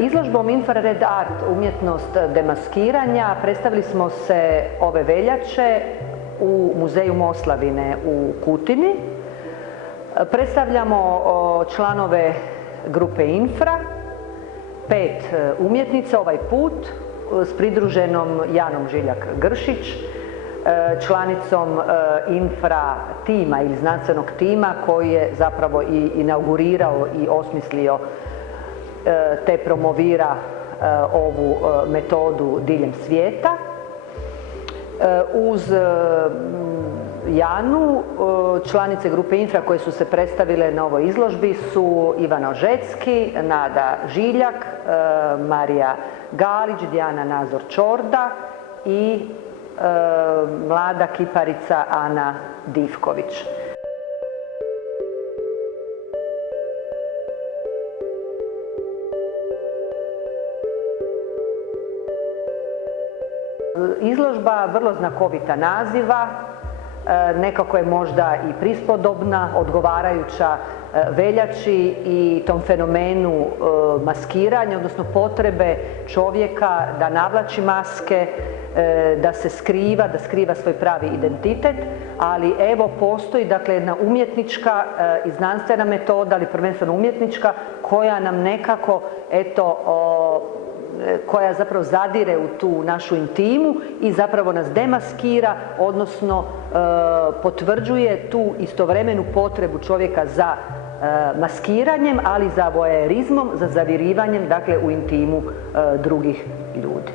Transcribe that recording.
Izložbom Infrared Art, umjetnost demaskiranja, predstavili smo se ove veljače u Muzeju Moslavine u Kutini. Predstavljamo članove grupe Infra, 5 umjetnica ovaj put s pridruženom Janom Žiljak-Gršić, članicom Infra tima ili znanstvenog tima koji je zapravo i inaugurirao i osmislio te promovira ovu metodu diljem svijeta. Uz Janu, članice grupe Infra koje su se predstavile na ovoj izložbi su Ivana Ožecki, Nada Žiljak, Marija Galić, Dijana Nazor-Čorda i mlada kiparica Ana Divković. Izložba vrlo znakovita naziva, nekako je možda i prispodobna, odgovarajuća veljači i tom fenomenu maskiranja, odnosno potrebe čovjeka da navlači maske, da se skriva, da skriva svoj pravi identitet, ali evo postoji dakle jedna umjetnička i znanstvena metoda, ali prvenstveno umjetnička, koja nam nekako koja zapravo zadire u tu našu intimu i zapravo nas demaskira, odnosno potvrđuje tu istovremenu potrebu čovjeka za maskiranjem, ali za voajerizmom, za zavirivanjem, dakle u intimu drugih ljudi.